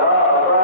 John